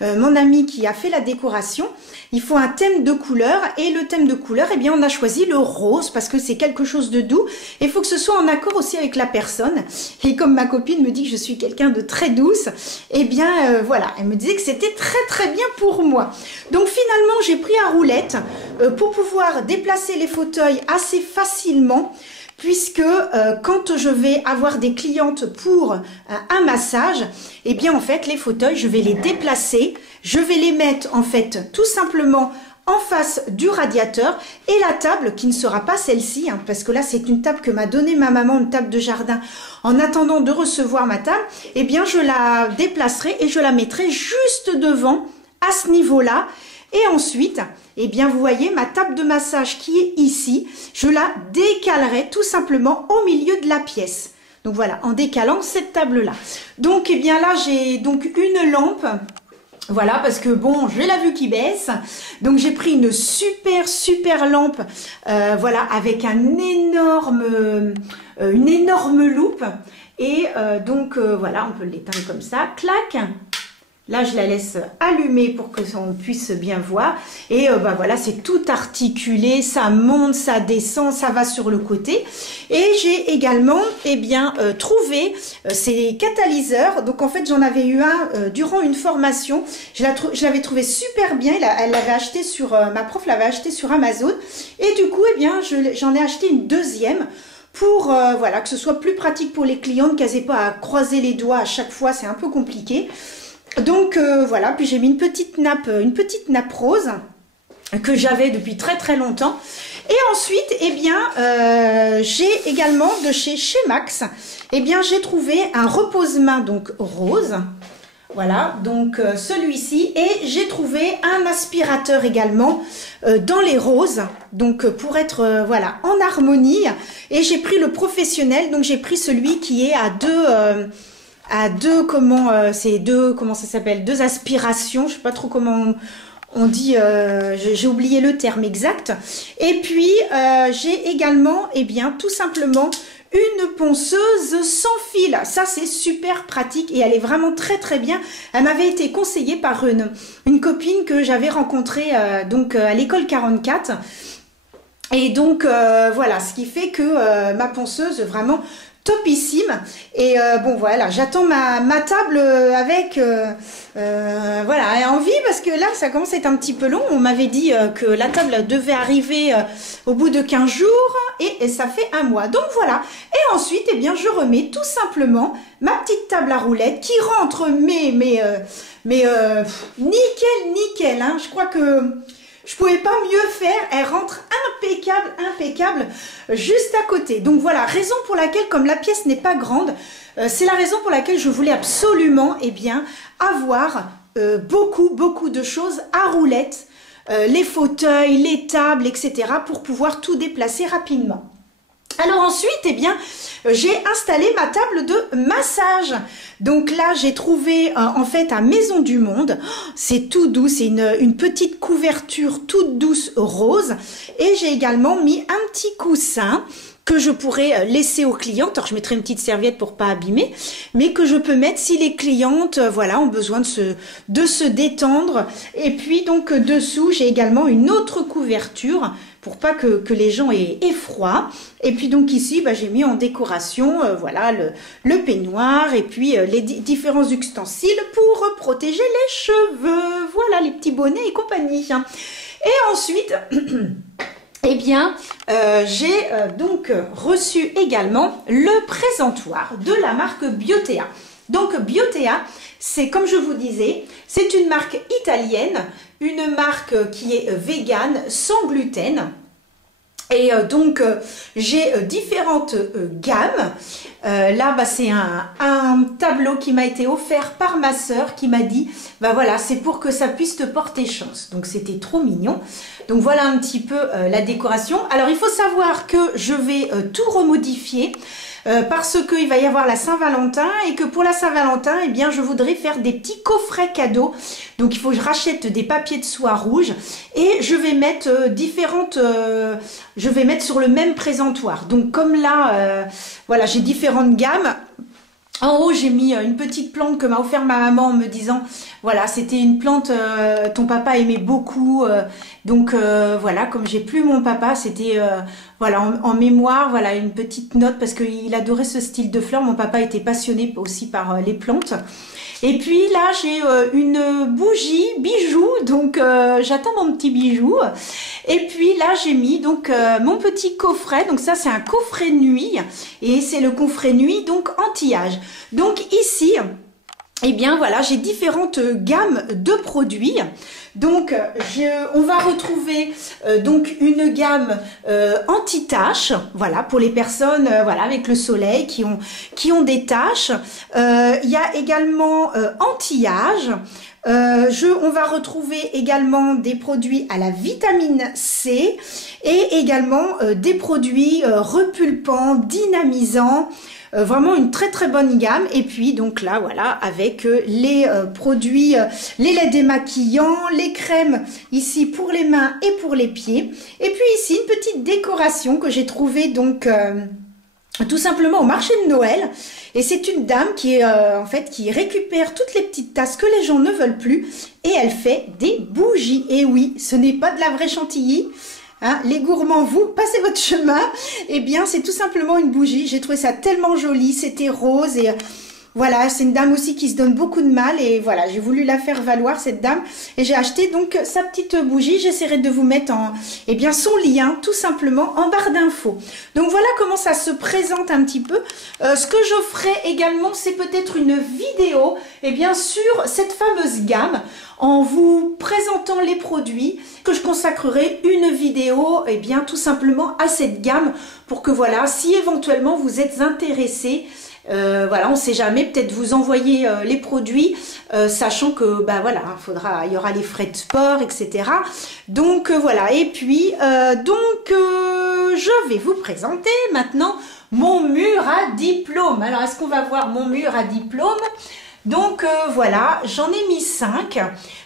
mon ami qui a fait la décoration, il faut un thème de couleur, et le thème de couleur, on a choisi le rose parce que c'est quelque chose de doux, et il faut que ce soit en accord aussi avec la personne. Et comme ma copine me dit que je suis quelqu'un de très douce, voilà, elle me disait que c'était très bien pour moi. Donc finalement, j'ai pris à roulette pour pouvoir déplacer les fauteuils assez facilement, puisque quand je vais avoir des clientes pour un massage, en fait les fauteuils je vais les déplacer, je vais les mettre en fait tout simplement en face du radiateur, et la table qui ne sera pas celle-ci, parce que là c'est une table que m'a donnée ma maman, une table de jardin, en attendant de recevoir ma table, je la déplacerai et je la mettrai juste devant à ce niveau-là. Et ensuite, vous voyez ma table de massage qui est ici, je la décalerai tout simplement au milieu de la pièce. Donc voilà, en décalant cette table-là. Donc là, j'ai donc une lampe Voilà, parce que bon, j'ai la vue qui baisse, donc j'ai pris une super lampe, voilà, avec une énorme loupe, et donc voilà, on peut l'éteindre comme ça, clac. Là, je la laisse allumer pour que on puisse bien voir. Et bah voilà, c'est tout articulé, ça monte, ça descend, ça va sur le côté. Et j'ai également, eh bien, trouvé ces catalyseurs. Donc en fait, j'en avais eu un durant une formation. Je l'avais trouvé super bien. Elle l'avait acheté sur, ma prof l'avait acheté sur Amazon. Et du coup, eh bien, j'en ai acheté une deuxième pour voilà, que ce soit plus pratique pour les clientes, qu'elles n'aient pas à croiser les doigts à chaque fois, c'est un peu compliqué. Donc voilà, puis j'ai mis une petite nappe rose que j'avais depuis très longtemps. Et ensuite, eh bien, j'ai également de chez Max, eh bien, j'ai trouvé un repose-main donc rose. Voilà, donc celui-ci, et j'ai trouvé un aspirateur également dans les roses, donc pour être voilà, en harmonie. Et j'ai pris le professionnel, donc j'ai pris celui qui est à comment ça s'appelle, deux aspirations, je sais pas trop comment on dit, j'ai oublié le terme exact. Et puis j'ai également, eh bien, tout simplement une ponceuse sans fil. Ça, c'est super pratique et elle est vraiment très bien. Elle m'avait été conseillée par une copine que j'avais rencontrée donc à l'école 44. Et donc voilà, ce qui fait que ma ponceuse vraiment topissime. Et bon voilà, j'attends ma table avec voilà, envie, parce que là ça commence à être un petit peu long. On m'avait dit que la table devait arriver au bout de 15 jours et ça fait un mois. Donc voilà. Et ensuite, eh bien, je remets tout simplement ma petite table à roulettes qui rentre nickel, hein. Je crois que je pouvais pas mieux faire, elle rentre impeccable, juste à côté. Donc voilà, raison pour laquelle, comme la pièce n'est pas grande, c'est la raison pour laquelle je voulais absolument, eh bien, avoir beaucoup de choses à roulettes, les fauteuils, les tables, etc., pour pouvoir tout déplacer rapidement. Alors ensuite, eh bien, j'ai installé ma table de massage. Donc là, j'ai trouvé en fait à Maison du Monde. C'est tout doux, c'est une petite couverture toute douce rose. Et j'ai également mis un petit coussin que je pourrais laisser aux clientes. Alors je mettrai une petite serviette pour pas abîmer, mais que je peux mettre si les clientes voilà, ont besoin de se détendre. Et puis donc dessous, j'ai également une autre couverture pour pas que les gens aient froid. Et puis donc ici, bah, j'ai mis en décoration voilà, le peignoir et puis les différents ustensiles pour protéger les cheveux. Voilà, les petits bonnets et compagnie. Et ensuite, eh bien, j'ai donc reçu également le présentoir de la marque Biotea. Donc Biotea, c'est comme je vous disais, c'est une marque italienne, une marque qui est végane, sans gluten. Et donc j'ai différentes gammes. Là bah, c'est un tableau qui m'a été offert par ma sœur qui m'a dit bah voilà, c'est pour que ça puisse te porter chance. Donc c'était trop mignon. Donc voilà un petit peu la décoration. Alors il faut savoir que je vais tout remodifier parce qu'il va y avoir la Saint-Valentin et que pour la Saint-Valentin, eh bien, je voudrais faire des petits coffrets cadeaux. Donc il faut que je rachète des papiers de soie rouge et je vais mettre je vais mettre sur le même présentoir. Donc comme là, voilà, j'ai différentes gammes. En haut, j'ai mis une petite plante que m'a offert ma maman en me disant, voilà, c'était une plante, ton papa aimait beaucoup. Donc voilà, comme j'ai plus mon papa, c'était voilà, en mémoire, voilà, une petite note parce qu'il adorait ce style de fleurs. Mon papa était passionné aussi par les plantes. Et puis là, j'ai une bougie bijou, donc j'attends mon petit bijou. Et puis là, j'ai mis donc mon petit coffret. Donc ça, c'est un coffret nuit et c'est le coffret nuit donc anti-âge. Donc ici, eh bien voilà, j'ai différentes gammes de produits. Donc on va retrouver donc une gamme anti-taches, voilà, pour les personnes voilà, avec le soleil qui ont des taches. Il y a également anti-âge. On va retrouver également des produits à la vitamine C et également des produits repulpants, dynamisants. vraiment une très très bonne gamme. Et puis donc là voilà, avec les produits, les laits démaquillants, les crèmes ici pour les mains et pour les pieds. Et puis ici une petite décoration que j'ai trouvée donc tout simplement au marché de Noël. Et c'est une dame qui est en fait qui récupère toutes les petites tasses que les gens ne veulent plus et elle fait des bougies. Et oui, ce n'est pas de la vraie chantilly. Hein, les gourmands, vous passez votre chemin. Eh bien, c'est tout simplement une bougie. J'ai trouvé ça tellement joli. C'était rose et voilà, c'est une dame aussi qui se donne beaucoup de mal et voilà, j'ai voulu la faire valoir cette dame et j'ai acheté donc sa petite bougie. J'essaierai de vous mettre eh bien son lien tout simplement en barre d'infos. Donc voilà comment ça se présente un petit peu. Ce que je ferai également, c'est peut-être une vidéo bien sur cette fameuse gamme en vous présentant les produits, que je consacrerai une vidéo bien tout simplement à cette gamme pour que voilà, si éventuellement vous êtes intéressé, voilà, on ne sait jamais, peut-être vous envoyer les produits, sachant que bah voilà, il y aura les frais de port, etc. Donc voilà, et puis je vais vous présenter maintenant mon mur à diplôme. Alors est-ce qu'on va voir mon mur à diplôme? Donc voilà, j'en ai mis 5.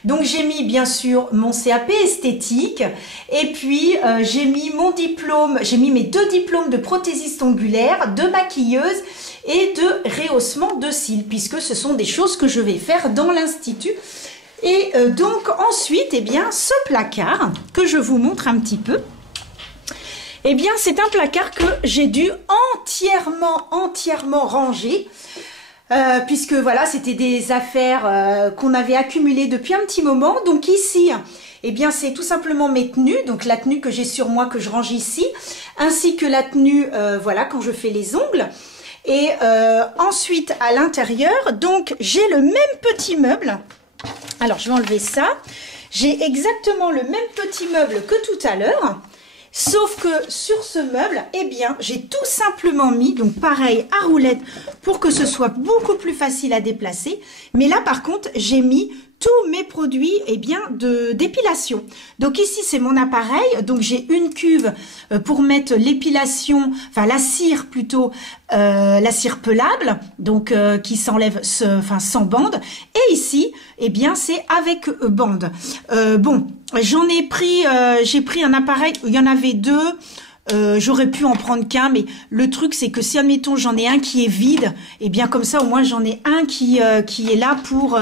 Donc j'ai mis bien sûr mon CAP esthétique et puis j'ai mis mon diplôme, j'ai mis mes 2 diplômes de prothésiste ongulaire, de maquilleuse et de rehaussement de cils puisque ce sont des choses que je vais faire dans l'institut. Et donc ensuite, eh bien ce placard que je vous montre un petit peu. Eh bien c'est un placard que j'ai dû entièrement ranger. Puisque voilà, c'était des affaires qu'on avait accumulées depuis un petit moment. Donc ici, eh bien c'est tout simplement mes tenues, donc la tenue que j'ai sur moi que je range ici, ainsi que la tenue, voilà, quand je fais les ongles. Et ensuite à l'intérieur, donc j'ai le même petit meuble. Alors je vais enlever ça. J'ai exactement le même petit meuble que tout à l'heure. Sauf que sur ce meuble, eh bien, j'ai tout simplement mis, donc pareil, à roulette pour que ce soit beaucoup plus facile à déplacer. Mais là, par contre, j'ai mis tous mes produits d'épilation. Donc ici, c'est mon appareil. Donc j'ai une cuve pour mettre l'épilation, enfin la cire plutôt, la cire pelable, donc qui s'enlève sans bande. Et ici, eh bien, c'est avec bande. Bon, j'en ai pris, j'ai pris un appareil, il y en avait 2. J'aurais pu en prendre qu'un, mais le truc c'est que si admettons j'en ai un qui est vide, et bien comme ça au moins j'en ai un qui est là pour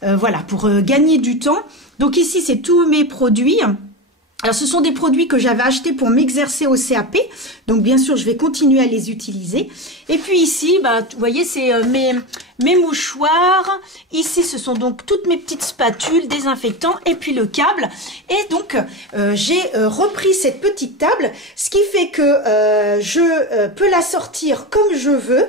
voilà, pour gagner du temps. Donc ici c'est tous mes produits. Alors ce sont des produits que j'avais achetés pour m'exercer au CAP, donc bien sûr je vais continuer à les utiliser. Et puis ici, bah, vous voyez, c'est mes mouchoirs. Ici ce sont donc toutes mes petites spatules, désinfectants et puis le câble. Et donc j'ai repris cette petite table, ce qui fait que je peux la sortir comme je veux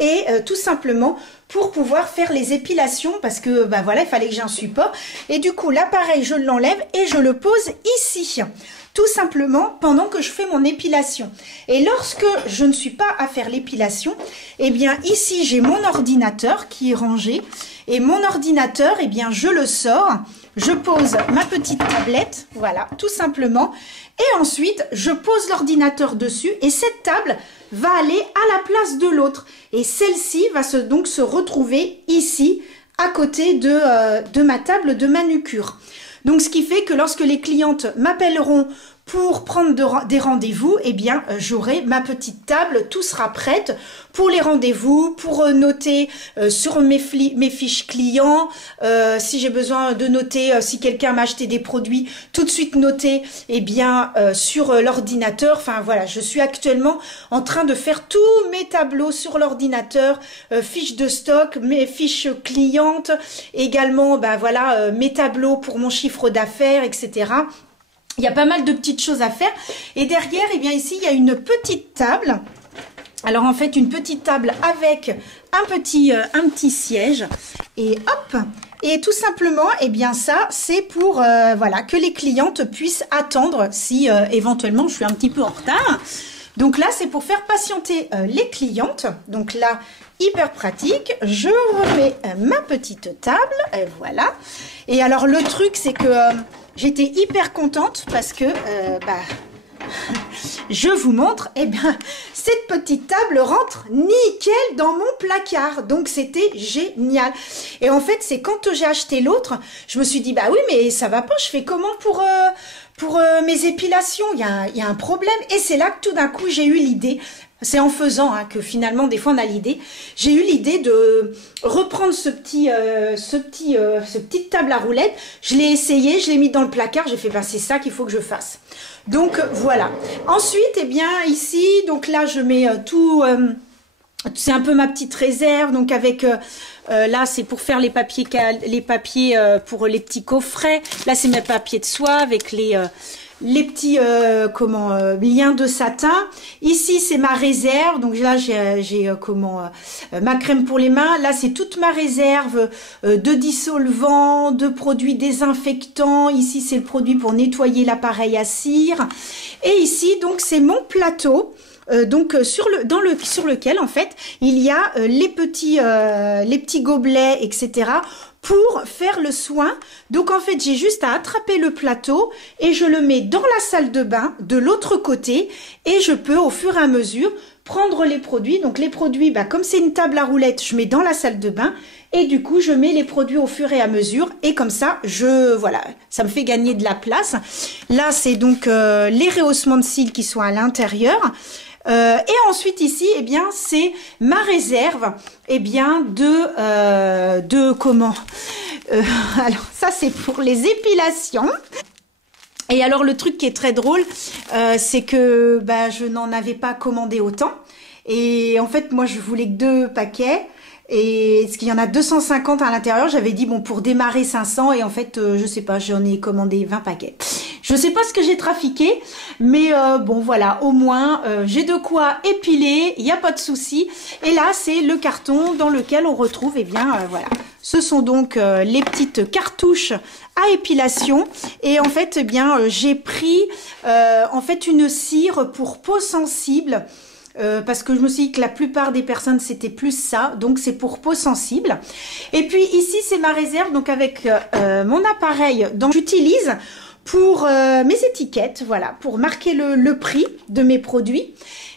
et tout simplement pour pouvoir faire les épilations parce que bah voilà, il fallait que j'ai un support et du coup l'appareil je l'enlève et je le pose ici tout simplement pendant que je fais mon épilation. Et lorsque je ne suis pas à faire l'épilation, eh bien ici j'ai mon ordinateur qui est rangé et mon ordinateur, eh bien je le sors, je pose ma petite tablette, voilà, tout simplement, et ensuite je pose l'ordinateur dessus et cette table va aller à la place de l'autre et celle-ci va donc se retrouver ici à côté de ma table de manucure. Donc ce qui fait que lorsque les clientes m'appelleront pour prendre des rendez-vous, eh bien j'aurai ma petite table, tout sera prête pour les rendez-vous, pour noter sur mes fiches clients, si j'ai besoin de noter, si quelqu'un m'a acheté des produits, tout de suite noter eh bien sur l'ordinateur. Enfin voilà, je suis actuellement en train de faire tous mes tableaux sur l'ordinateur, fiches de stock, mes fiches clientes, également ben voilà mes tableaux pour mon chiffre d'affaires, etc. Il y a pas mal de petites choses à faire. Et derrière, eh bien ici, il y a une petite table. Alors en fait, une petite table avec un petit siège. Et hop, et tout simplement, eh bien ça, c'est pour voilà, que les clientes puissent attendre si éventuellement je suis un petit peu en retard. Donc là, c'est pour faire patienter les clientes. Donc là, hyper pratique. Je remets ma petite table. Et voilà. Et alors le truc, c'est que j'étais hyper contente parce que bah, je vous montre, eh bien, cette petite table rentre nickel dans mon placard. Donc, c'était génial. Et en fait, c'est quand j'ai acheté l'autre, je me suis dit, bah oui, mais ça va pas, je fais comment pour mes épilations? Il y a un problème. Et c'est là que tout d'un coup, j'ai eu l'idée. C'est en faisant que finalement, des fois, on a l'idée. J'ai eu l'idée de reprendre ce petite table à roulettes. Je l'ai essayé, je l'ai mis dans le placard. J'ai fait, ben, c'est ça qu'il faut que je fasse. Donc, voilà. Ensuite, eh bien, ici, donc là, je mets tout... c'est un peu ma petite réserve. Donc, avec... là, c'est pour faire les papiers pour les petits coffrets. Là, c'est mes papiers de soie avec les petits liens de satin. Ici, c'est ma réserve. Donc là, j'ai ma crème pour les mains. Là, c'est toute ma réserve de dissolvants, de produits désinfectants. Ici, c'est le produit pour nettoyer l'appareil à cire. Et ici, donc, c'est mon plateau. Sur lequel en fait il y a les petits gobelets, etc. pour faire le soin. Donc en fait j'ai juste à attraper le plateau et je le mets dans la salle de bain de l'autre côté et je peux au fur et à mesure prendre les produits. Donc les produits, bah, comme c'est une table à roulettes, je mets dans la salle de bain et du coup je mets les produits au fur et à mesure et comme ça voilà, ça me fait gagner de la place. Là c'est donc les rehaussements de cils qui sont à l'intérieur. Et ensuite ici, eh bien, c'est ma réserve, eh bien, alors ça c'est pour les épilations. Et alors le truc qui est très drôle, c'est que bah, je n'en avais pas commandé autant. Et en fait, moi je voulais que 2 paquets. Et ce qu'il y en a 250 à l'intérieur, j'avais dit bon pour démarrer 500 et en fait je sais pas, j'en ai commandé 20 paquets. Je sais pas ce que j'ai trafiqué, mais bon voilà, au moins j'ai de quoi épiler, il n'y a pas de souci. Et là c'est le carton dans lequel on retrouve, eh bien voilà, ce sont donc les petites cartouches à épilation. Et en fait, eh bien j'ai pris en fait une cire pour peau sensible. Parce que je me suis dit que la plupart des personnes c'était plus ça, donc c'est pour peau sensible. Et puis ici c'est ma réserve, donc avec mon appareil dont j'utilise pour mes étiquettes, voilà, pour marquer le prix de mes produits.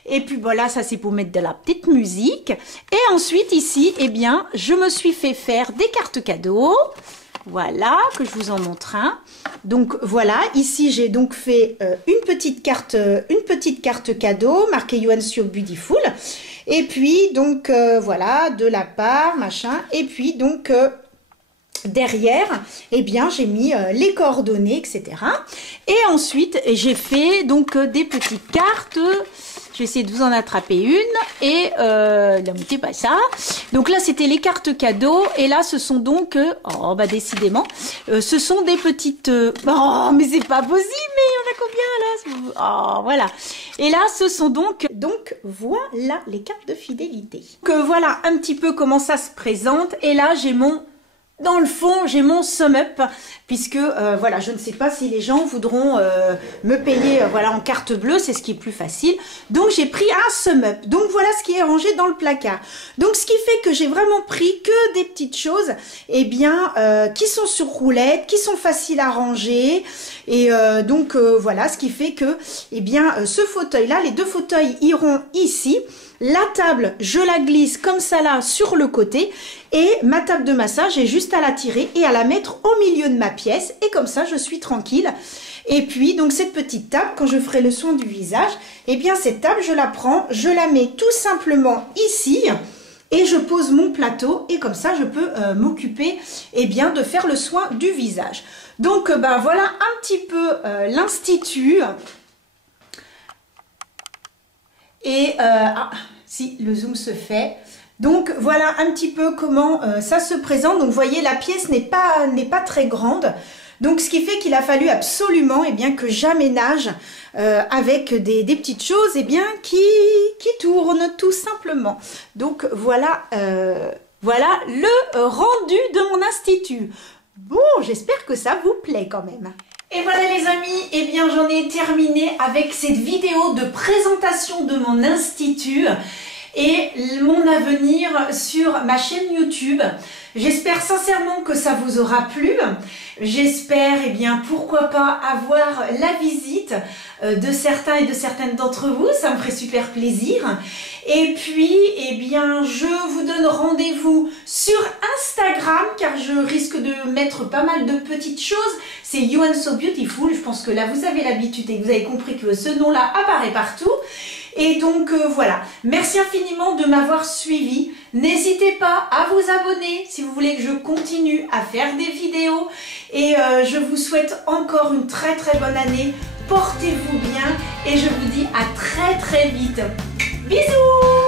Et puis voilà, ça c'est pour mettre de la petite musique. Et ensuite ici, eh bien, je me suis fait faire des cartes cadeaux. Voilà, que je vous en montre un. Donc voilà, ici j'ai donc fait une petite carte cadeau marquée You and So Beautiful. Et puis donc voilà, de la part, machin. Et puis donc derrière, eh bien j'ai mis les coordonnées, etc. Et ensuite j'ai fait donc des petites cartes. Je vais essayer de vous en attraper une et c'est pas ça. Donc là, c'était les cartes cadeaux et là, ce sont donc, oh bah décidément, ce sont des petites. Oh mais c'est pas possible, mais il y en a combien là? Oh voilà. Et là, ce sont donc voilà les cartes de fidélité. Que voilà un petit peu comment ça se présente. Et là, j'ai dans le fond, j'ai mon sum-up, puisque voilà, je ne sais pas si les gens voudront me payer voilà en carte bleue, c'est ce qui est plus facile. Donc j'ai pris un sum-up. Donc voilà ce qui est rangé dans le placard. Donc ce qui fait que j'ai vraiment pris que des petites choses, eh bien, qui sont sur roulette, qui sont faciles à ranger. Et donc voilà, ce qui fait que, eh bien, ce fauteuil-là, les 2 fauteuils iront ici. La table, je la glisse comme ça là sur le côté et ma table de massage, j'ai juste à la tirer et à la mettre au milieu de ma pièce et comme ça je suis tranquille. Et puis donc cette petite table, quand je ferai le soin du visage, eh bien cette table je la prends, je la mets tout simplement ici et je pose mon plateau et comme ça je peux m'occuper eh bien de faire le soin du visage. Donc ben voilà un petit peu l'institut. Et si le zoom se fait, donc voilà un petit peu comment ça se présente. Donc vous voyez, la pièce n'est pas très grande. Donc ce qui fait qu'il a fallu absolument eh bien, que j'aménage avec des petites choses eh bien, qui tournent tout simplement. Donc voilà, voilà le rendu de mon institut. Bon, j'espère que ça vous plaît quand même. Et voilà les amis, eh bien j'en ai terminé avec cette vidéo de présentation de mon institut et mon avenir sur ma chaîne YouTube. J'espère sincèrement que ça vous aura plu. J'espère, eh bien, pourquoi pas avoir la visite de certains et de certaines d'entre vous. Ça me ferait super plaisir. Et puis, eh bien, je vous donne rendez-vous sur Instagram car je risque de mettre pas mal de petites choses. C'est You and So Beautiful. Je pense que là, vous avez l'habitude et que vous avez compris que ce nom-là apparaît partout. Et donc voilà, merci infiniment de m'avoir suivi. N'hésitez pas à vous abonner si vous voulez que je continue à faire des vidéos. Et je vous souhaite encore une très très bonne année. Portez-vous bien et je vous dis à très très vite. Bisous!